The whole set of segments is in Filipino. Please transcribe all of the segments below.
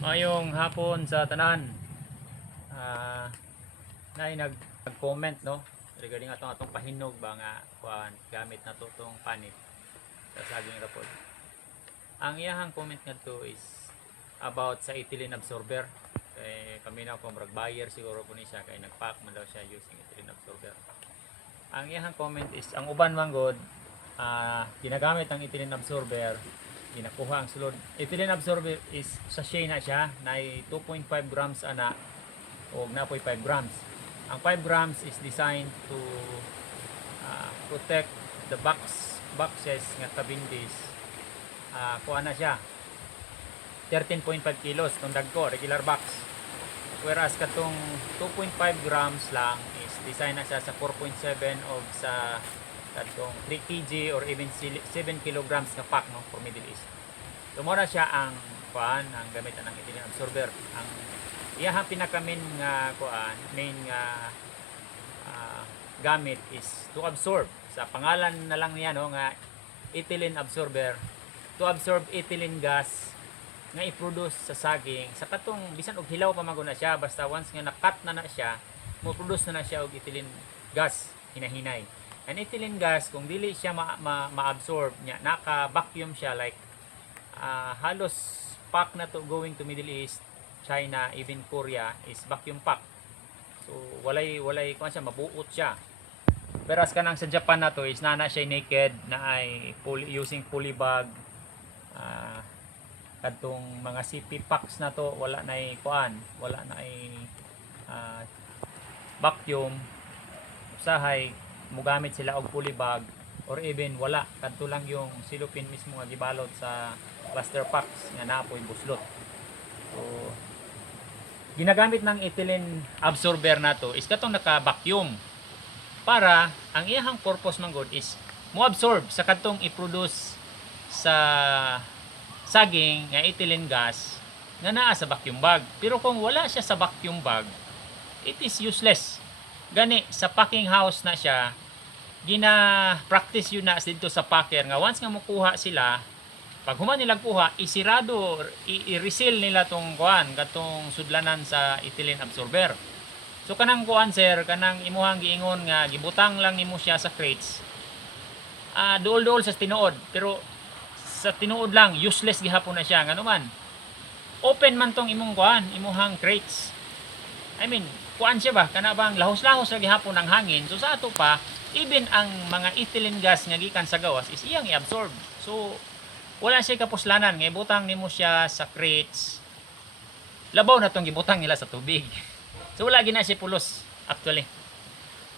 Mayong hapon sa tanan. Ah, nay nag-comment no regarding atong pahinog ba nga kuan gamit na tong panit sa saging rapod. Ang iyahang comment ngadto is about sa ethylene absorber. Kay kami na kung buyer siguro po ni siya kay nagpack man daw siya using ethylene absorber. Ang iyahang comment is ang uban man god ginagamit ang ethylene absorber, ginakuha ang sulod. Ethylene absorber is sachet na siya na 2.5 grams ana o napoy 5 grams. Ang 5 grams is designed to protect the boxes nga kabindis. Kuha na siya 13.5 kilos tong dagko regular box, whereas katong 2.5 grams lang is design na siya sa 4.7 o sa katong 3 kg or even 7 kilograms na pack no for Middle East. So mo na siya ang kuan ang gamitan ng ethylene absorber. Ang iyahang pinaka-main nga kuan main nga gamit is to absorb, sa pangalan na lang niya no nga ethylene absorber, to absorb ethylene gas nga i-produce sa saging sa katong bisan og hilaw pa maguna siya, basta once nga na-cut na siya mo produce na siya og ethylene gas hinahinay. Ang ethylene gas kung dili siya ma-absorb niya, naka-vacuum siya like halos pack na to going to Middle East, China, even Korea is vacuum pack. So walay kuan siya, mabuot siya. Whereas kanang sa Japan na to is nana siya naked na ay using poly bag. Kadtong mga CP packs na to wala na ay kuan, wala na ay vacuum. Usahay mugamit sila og poly bag or even wala, kadto lang yung cellophane mismo nga gibalot sa cluster packs nga napoy buslot. So ginagamit ng ethylene absorber na to is katong naka-vacuum para ang iyahang purpose man god is mo absorb sa kadtong i-produce sa saging nga ethylene gas nga naa sa vacuum bag. Pero kung wala siya sa vacuum bag, it is useless. Gani sa packing house na siya, gina-practice yun na dito sa packer nga once nga mukuha sila, pag human nilang kuha, isirado, i-reseal nila tong kuan, katong sudlanan sa ethylene absorber. So kanang kuan sir, kanang imuhang giingon nga gibutang lang nimo siya sa crates. Duol-duol sa tinuod, pero sa tinuod lang useless gihapon na siya. Ngano man, open man tong imong kuan, imuhang crates. I mean, kuan siya ba kana bang lahos-lahos ra gihapon ang hangin. So sa ato pa, even ang mga ethylene gas nga gikan sa gawas is iyang i-absorb. So wala siya kapuslanan nga ibutang nimo siya sa crates. Labaw na tong gibutang nila sa tubig. So wala gina siya pulos actually.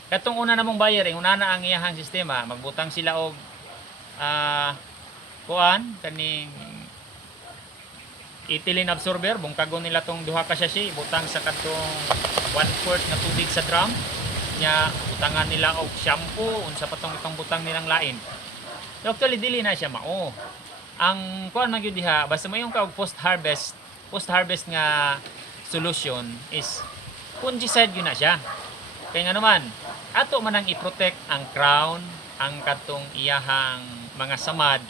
Katong una namong buyer, una na ang iyahang sistema, magbutang sila og kuan kaning ethylene absorber, bungkagon nila tong duha ka sachet, butang sa katong 1/4 na tubig sa drum nya, butangan nila og shampoo unsa pa tong itong butang nilang lain. So actually dili na siya mao. Ang kuan man gyud diha, basta mo yung kaog post harvest nga solution is fungicide yun na siya. Kaya nga naman ato man ang i-protect ang crown, ang katong iyahang mga samad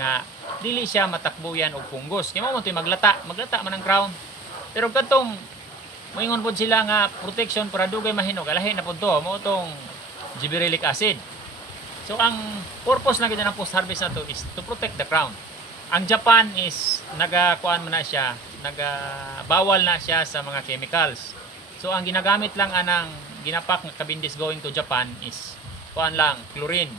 nga dili siya matakbuyan og fungus. Kaya mo maglata man ang crown. Pero katong moingon pod sila nga protection para dugay mahinog, alahi na pod to mo tong gibberellic acid. So ang purpose na gid ng post harvest na to is to protect the crown. Ang Japan is nagakuan man na siya, nagabawal na siya sa mga chemicals. So ang ginagamit lang anang ginapak nga kabindis going to Japan is kuan lang, chlorine.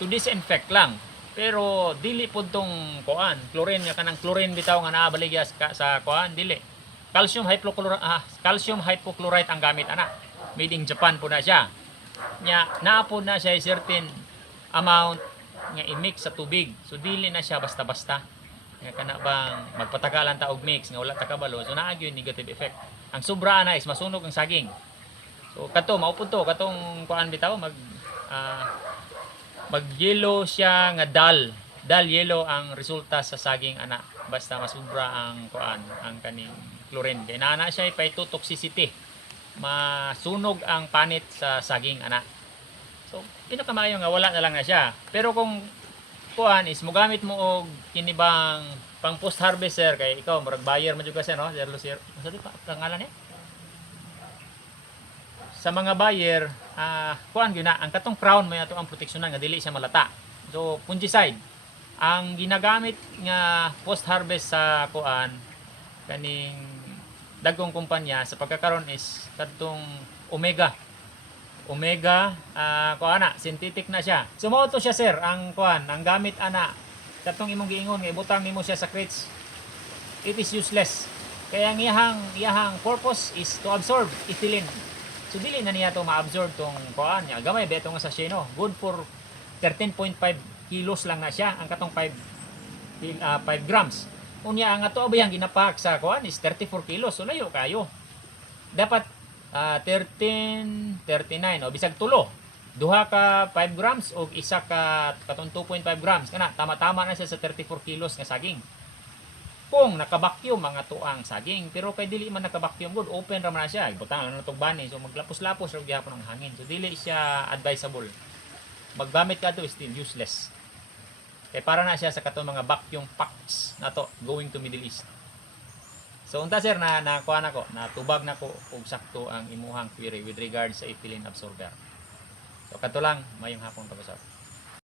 To disinfect lang. Pero dili pod tong kuan, chlorine nga kanang chlorine bitaw nga naa baligya sa kuan, dili. Calcium hypochlorite ang gamit ana. Made in Japan po na siya. Nya naa po na siya certain amount nga i-mix sa tubig. So dili na siya basta-basta. Nga kana bang magpatagalan ta og mix nga wala ta kabalo, so naa gyud negative effect. Ang sobra na is masunog ang saging. So kato mao pud to katong kuan bitaw mag yellow siya nga dull yellow ang resulta sa saging ana basta masubra ang kuan ang kaning chlorine. Kaya naa siya phytotoxicity, masunog ang panit sa saging ana. So pinakamaayo nga wala na lang na siya. Pero kung kuan is mogamit mo og kinibang pang post harvest sir kay ikaw murag buyer man jud ka sir no, sir Lucier. Sa di pa pangalan niya? Sa mga buyer, kuan gyud na ang katong crown may ato ang proteksyonan nga dili siya malata. So fungicide ang ginagamit nga post harvest sa kuan kaning dagkong kumpanya sa pagkakaroon is kadtong Omega. Omega, kuan na, synthetic na siya. So mao to siya sir, ang kuan, ang gamit ana katong imong giingon nga ibutang nimo siya sa crates. It is useless. Kaya ang iyahang purpose is to absorb ethylene. So dili na niya to ma-absorb tong kuan niya. Gamay beto nga sa no. Good for 13.5 kilos lang na siya ang katong 5 grams. Unya ang ato abayang ginapak sa kuan is 34 kilos. So layo kayo. Dapat 13, 39 o bisag tulo. Duha ka 5 grams o isa ka katong 2.5 grams kana tama-tama na siya sa 34 kilos nga saging. Kung naka-vacuum mga tuang saging, pero kay dili man naka-vacuum good, open ra man na siya, ibutang na tog bani, so maglapos-lapos ra gyapon ang hangin. So dili siya advisable. Maggamit ka to is still useless. Kay para na siya sa katong mga vacuum packs nato going to Middle East. So unta sir na kuha na ko, natubag na ko og sakto ang imuhang query with regard sa ethylene absorber. So kato lang, mayong hapon, Professor.